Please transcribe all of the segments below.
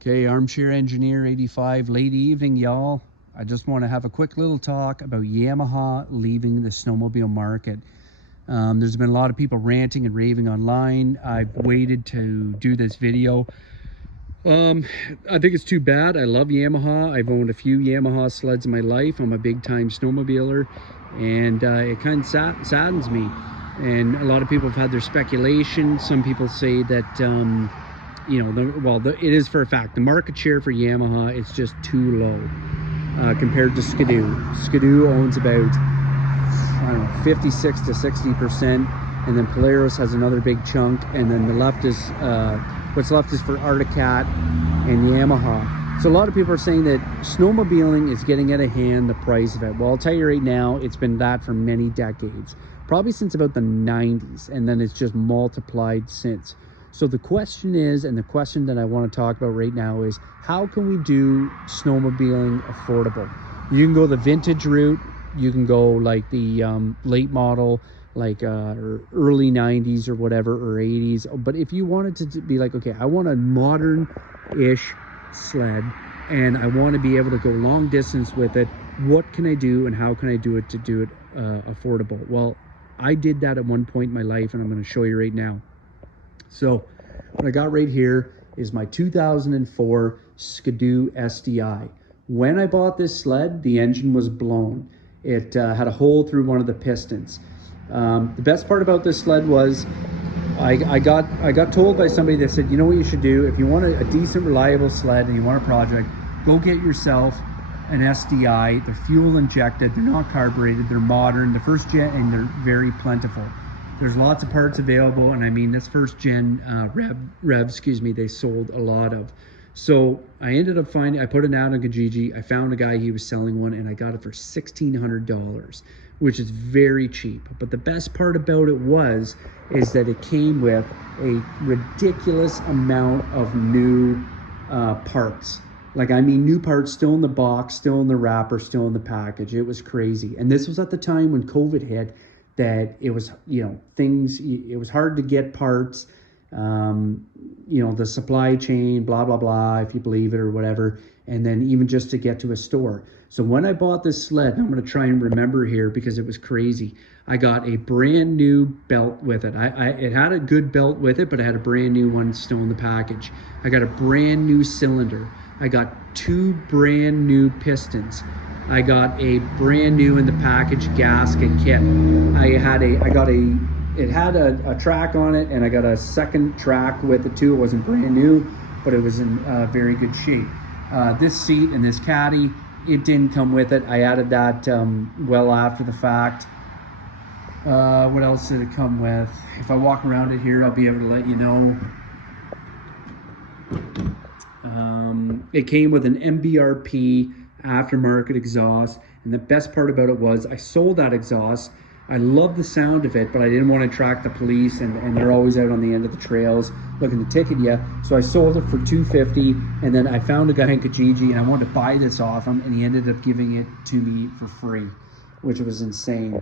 Okay, Armchair Engineer 85, late evening, y'all. I just want to have a quick little talk about Yamaha leaving the snowmobile market. There's been a lot of people ranting and raving online. I've waited to do this video. I think it's too bad. I love Yamaha. I've owned a few Yamaha sleds in my life. I'm a big time snowmobiler, and it kind of saddens me. And a lot of people have had their speculation. Some people say that you know, it is for a fact, the market share for Yamaha is just too low compared to Skidoo. Skidoo owns about, I don't know, 56 to 60%, and then Polaris has another big chunk, and then the left is, what's left is for Arctic Cat and Yamaha. So a lot of people are saying that snowmobiling is getting out of hand, the price of it. Well, I'll tell you right now, it's been that for many decades, probably since about the 90s, and then it's just multiplied since. So the question is, and the question that I want to talk about right now is, how can we do snowmobiling affordable? You can go the vintage route, you can go like the late model, like or early 90s or whatever, or 80s. But if you wanted to be like, okay, I want a modern-ish sled, and I want to be able to go long distance with it, what can I do and how can I do it to do it affordable? Well, I did that at one point in my life, and I'm going to show you right now. So what I got right here is my 2004 Skidoo SDI. When I bought this sled, the engine was blown. It had a hole through one of the pistons. The best part about this sled was I got told by somebody that said, you know what you should do? If you want a decent, reliable sled and you want a project, go get yourself an SDI. They're fuel injected, they're not carbureted, they're modern, the first gen, and they're very plentiful. There's lots of parts available, and I mean, this first gen Rev, excuse me, they sold a lot of. So I ended up finding, I put it out on Kijiji, I found a guy, he was selling one, and I got it for $1,600, which is very cheap. But the best part about it is that it came with a ridiculous amount of new parts. Like, I mean, new parts still in the box, still in the wrapper, still in the package. It was crazy. And this was at the time when COVID hit, that it was, you know, it was hard to get parts, you know, the supply chain, blah, blah, blah, if you believe it or whatever. And then even just to get to a store. So when I bought this sled, and I'm going to try and remember here because it was crazy, I got a brand new belt with it. It had a good belt with it, but I had a brand new one still in the package. I got a brand new cylinder. I got 2 brand new pistons. I got a brand new in the package gasket kit. It had a track on it, and I got a second track with it too. It wasn't brand new, but it was in very good shape. This seat and this caddy, it didn't come with it. I added that well after the fact. What else did it come with? If I walk around it here, I'll be able to let you know. It came with an MBRP aftermarket exhaust, and the best part about it was I sold that exhaust. I love the sound of it, but I didn't want to attract the police, and they're always out on the end of the trails looking to ticket you. So I sold it for $250, and then I found a guy in Kijiji, and I wanted to buy this off him, and he ended up giving it to me for free, which was insane.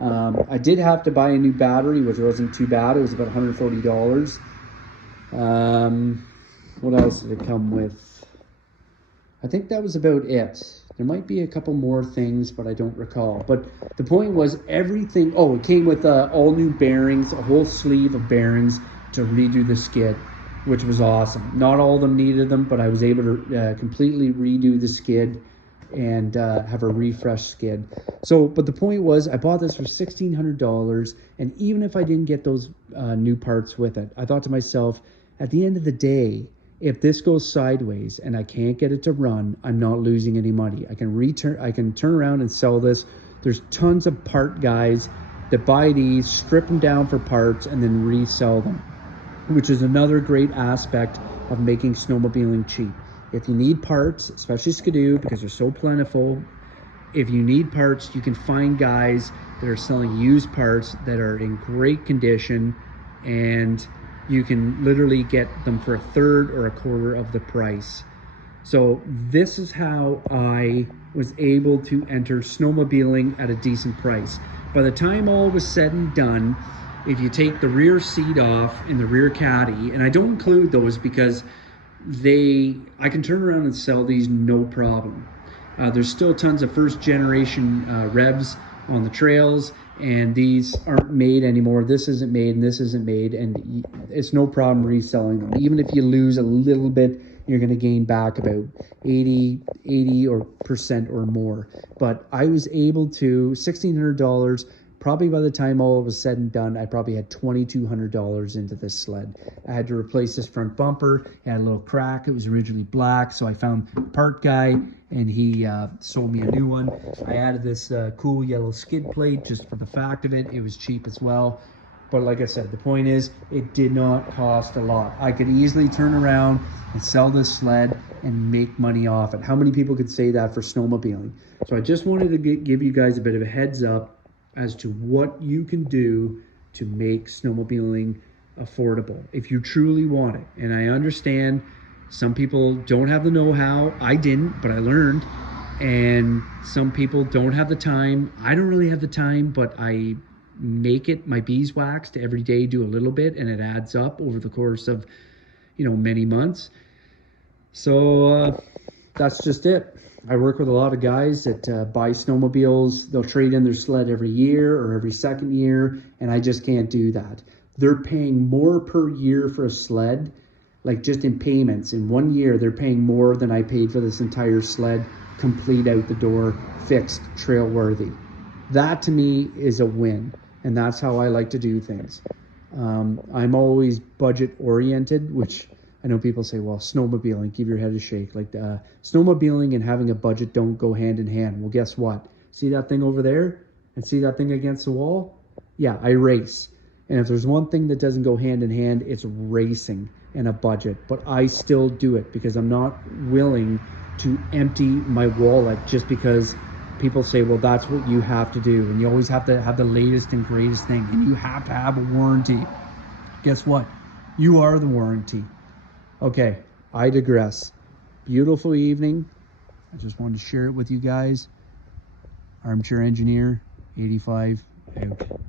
I did have to buy a new battery, which wasn't too bad. It was about $140. What else did it come with? I think that was about it. There might be a couple more things, but I don't recall. But the point was everything, oh, it came with all new bearings, a whole sleeve of bearings to redo the skid, which was awesome. Not all of them needed them, but I was able to completely redo the skid and have a refreshed skid. So, but the point was I bought this for $1,600, and even if I didn't get those new parts with it, I thought to myself, at the end of the day, if this goes sideways and I can't get it to run, I'm not losing any money. I can turn around and sell this. There's tons of part guys that buy these, strip them down for parts, and then resell them, which is another great aspect of making snowmobiling cheap. If you need parts, especially Skidoo, because they're so plentiful, if you need parts, you can find guys that are selling used parts that are in great condition, and you can literally get them for a third or a quarter of the price. So this is how I was able to enter snowmobiling at a decent price. By the time all was said and done, if you take the rear seat off in the rear caddy, and I don't include those because I can turn around and sell these no problem. There's still tons of first generation revs on the trails, and these aren't made anymore. This isn't made and this isn't made, and it's no problem reselling them. Even if you lose a little bit, you're going to gain back about 80% or more. But I was able to $1,600. Probably by the time all was said and done, I probably had $2,200 into this sled. I had to replace this front bumper. It had a little crack. It was originally black, so I found a part guy, and he sold me a new one. I added this cool yellow skid plate just for the fact of it. It was cheap as well. But like I said, the point is, it did not cost a lot. I could easily turn around and sell this sled and make money off it. How many people could say that for snowmobiling? So I just wanted to give you guys a bit of a heads up as to what you can do to make snowmobiling affordable if you truly want it. And I understand some people don't have the know-how. I didn't, but I learned. And some people don't have the time. I don't really have the time, but I make it my beeswax to every day do a little bit, and it adds up over the course of, many months. So that's just it. I work with a lot of guys that buy snowmobiles. They'll trade in their sled every year or every second year, and I just can't do that. They're paying more per year for a sled, like just in payments. In 1 year, they're paying more than I paid for this entire sled, complete out the door, fixed, trail worthy. That to me is a win, and that's how I like to do things. I'm always budget oriented, which I know people say, well, snowmobiling, give your head a shake. Like snowmobiling and having a budget don't go hand in hand. Well, guess what? See that thing over there? And see that thing against the wall? Yeah, I race. And if there's one thing that doesn't go hand in hand, it's racing and a budget. But I still do it because I'm not willing to empty my wallet just because people say, well, that's what you have to do. And you always have to have the latest and greatest thing. And you have to have a warranty. Guess what? You are the warranty. Okay, I digress. Beautiful evening. I just wanted to share it with you guys. Armchair Engineer 85 out.